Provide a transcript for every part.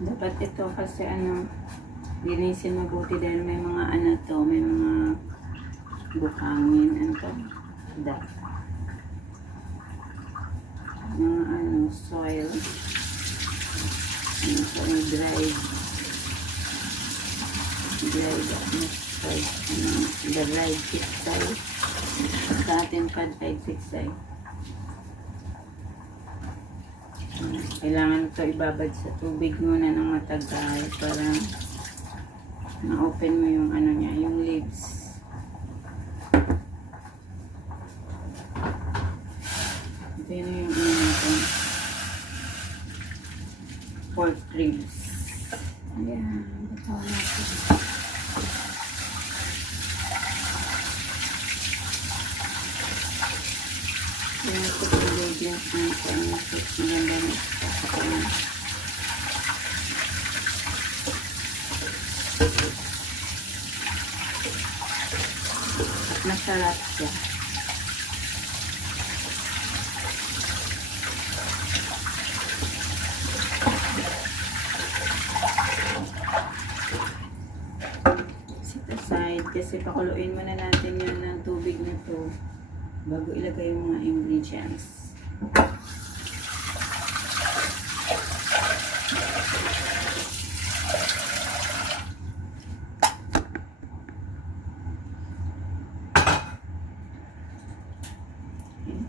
Dapat ito kasi linisin mabuti dahil may mga ano to, may mga buhangin, ano to? Mga soil. Dried the dried pixel. Sa atin pa dried pixel. Kailangan ito ibabad sa tubig muna ng matagal para ma-open mo yung ano niya, yung leaves. Ito yun yung ano natin. Pork ribs. Ayan. Ito natin. Ayan ito yung ingredients natin. Maganda na ito. Masarap siya. Set aside kasi pakuluin muna natin yun ng tubig na to bago ilagay yung mga ingredients.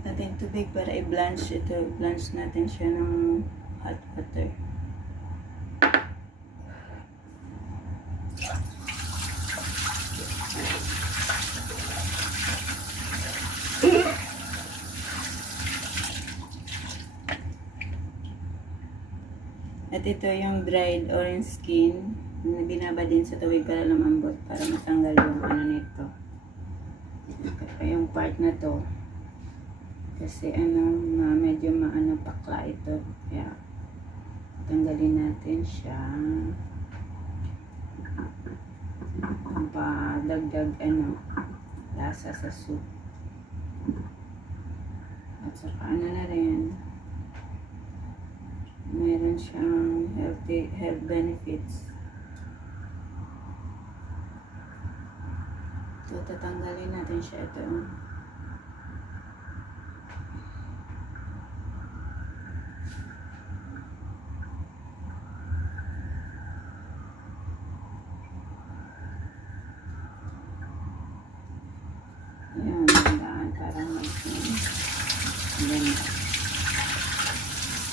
Natin tubig para i-blanch ito. I-blanch natin siya ng hot water. At ito yung dried orange skin na binaba din sa tubig para lumambot, para matanggal yung ano nito. Yung part na to. Kasi medyo maano pakla ito. Kaya tanggalin natin siya. Ang padagdag lasa sa soup. At saka na rin, meron siyang health benefits. So, tatanggalin natin siya ito. Ayan, magandaan para maganda.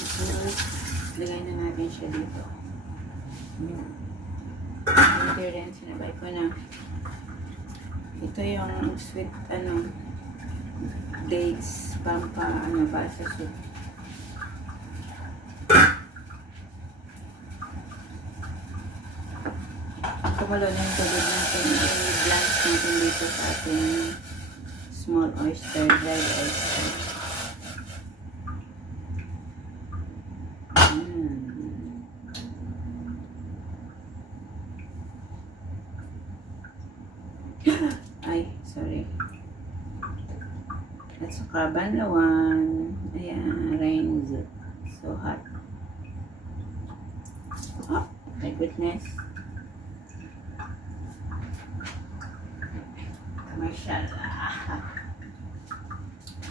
So, lagay na natin siya dito. Ayan. Ito rin, sinabay ko na. Ito yung sweet, dates, para sa soup. Kumulo na yung tubig natin, i-blanch natin dito sa ating small oyster, dried oyster. Ay, sorry. At saka banlawan. Ayan, rains. So hot. Oh, my goodness. Mashallah.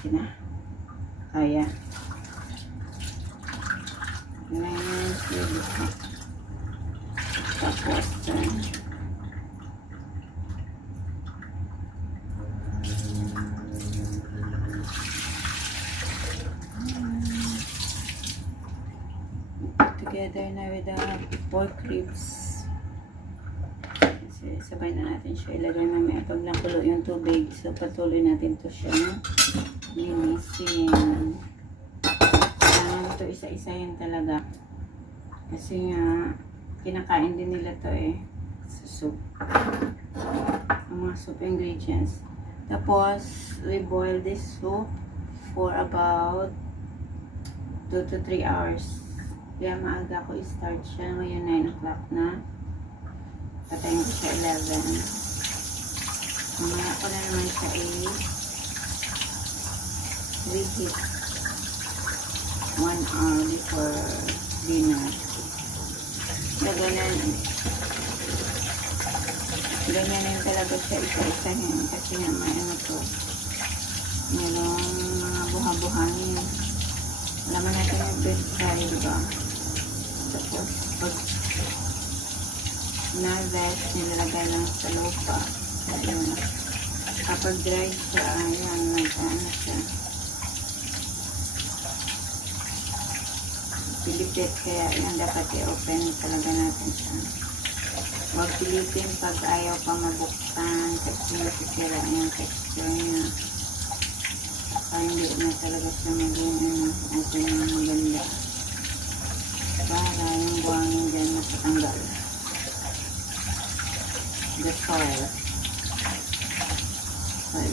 Ito na. Kaya. Rains. Tapos, together na with the pork ribs. Kasi sabay na natin siya ilagay mamaya pag nakulo yung tubig. So patuloy natin to siya linisin. Kailangan ito isa-isahin talaga. Kasi nga kinakain din nila to sa soup. Ang mga soup ingredients. Tapos we boil this soup for about 2 to 3 hours. Kaya maaga ko i-start siya. Ngayon 9 o'clock na. Patayin ko siya 11. Mamaya ko na naman siya reheat 1 hour before dinner. So, ganyan talaga siya isa-isahin. Kasi nga may merong mga buha-buhangin. Alaman natin yung bed fry, diba? Tapos, pag na-rest, nilalagay lang sa lupa. Ayun. Kapag dry siya, ayan, siya. Pilipit, kaya yan dapat i-open talaga natin siya. Huwag pilitin pag ayaw pa mabuksan kasi nasisira yung texture niya. Hindi na talaga siya maging open na maganda. Para yung buhangin dyan matatanggal. The soil. Soil.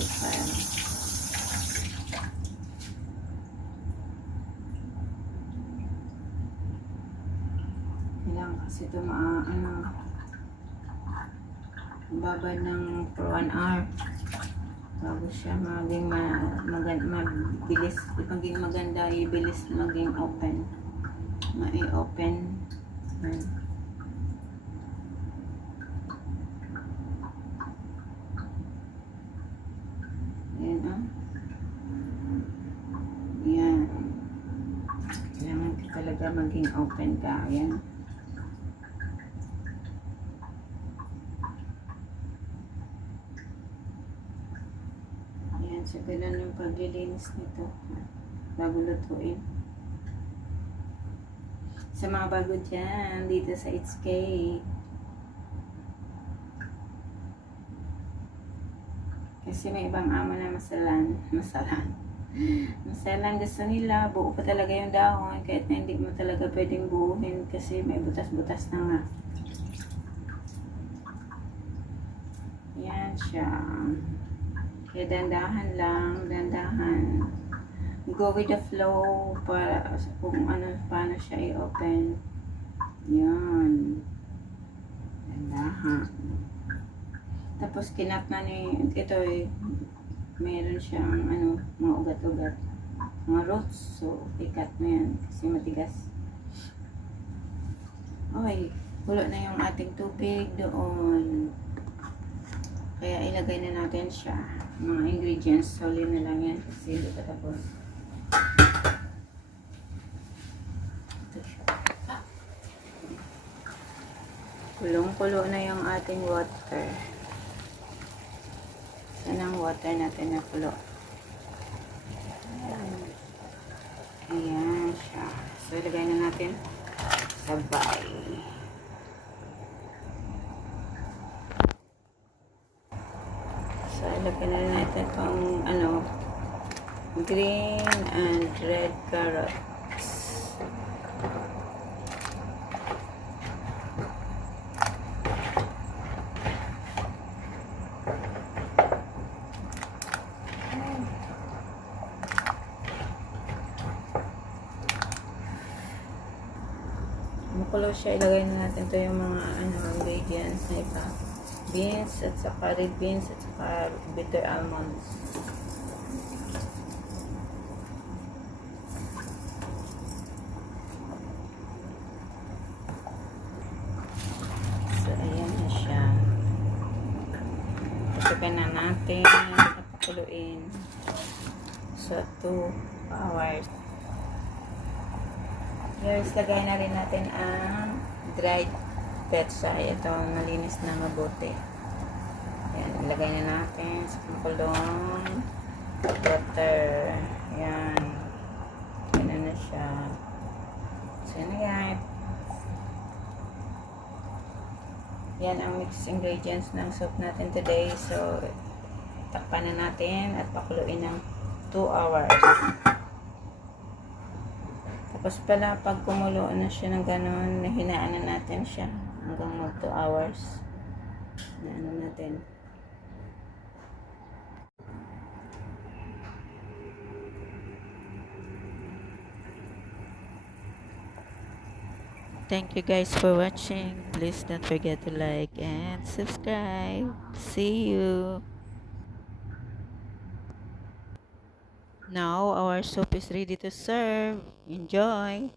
Kailangan kasi ito babad ng for 1 hour. Bago siya maging mabilis, maging maganda, ibilis maging open. Mai-open. Ayan, Ayan. Kailangan talaga maging open ka. Ayan. So, ganun yung paglilinis nito bago lutuin. Sa mga bago dyan, dito sa It's K, kasi may ibang amo na masalan gusto nila, buo pa talaga yung dahon kahit na hindi mo talaga pwedeng buuhin kasi may butas-butas na nga. Yan siya. Kaya dandahan lang, go with the flow para kung paano siya i-open. Yan. Dandahan. Tapos kinat na ito meron siyang mga ugat-ugat. Mga roots. So, ikat mo yan kasi matigas. Okay. Kulo na yung ating tubig doon. Kaya ilagay na natin siya. Mga ingredients, huli na lang yan kasi hindi pa tapos. Ito siya. Kulong-kulo na yung ating water. Yan ang water natin na kulo. Ayan siya. So, ilagay na natin sabay. So, ilagay na natin itong green and red carrots. Makulo siya, ilagay na natin to yung mga ingredients na iba. Beans at saka red beans at saka bitter almonds. So ayan na siya. Patukan na natin at pakuluin. So 2 hours. Here's, lagay na rin natin ang dried pechay. Ito, malinis na mabuti. Ayan, ilagay na natin sa kulong water. Ayan. Ayan na siya. So, yan na guys. Yan ang mixed ingredients ng soup natin today. So, takpan na natin at pakuluin ng 2 hours. Tapos pala, pag kumulo na siya ng ganon, hinaan na natin siya hanggang mag 2 hours. Hinaan natin. Thank you guys for watching. Please don't forget to like and subscribe. See you. Now our soup is ready to serve. Enjoy.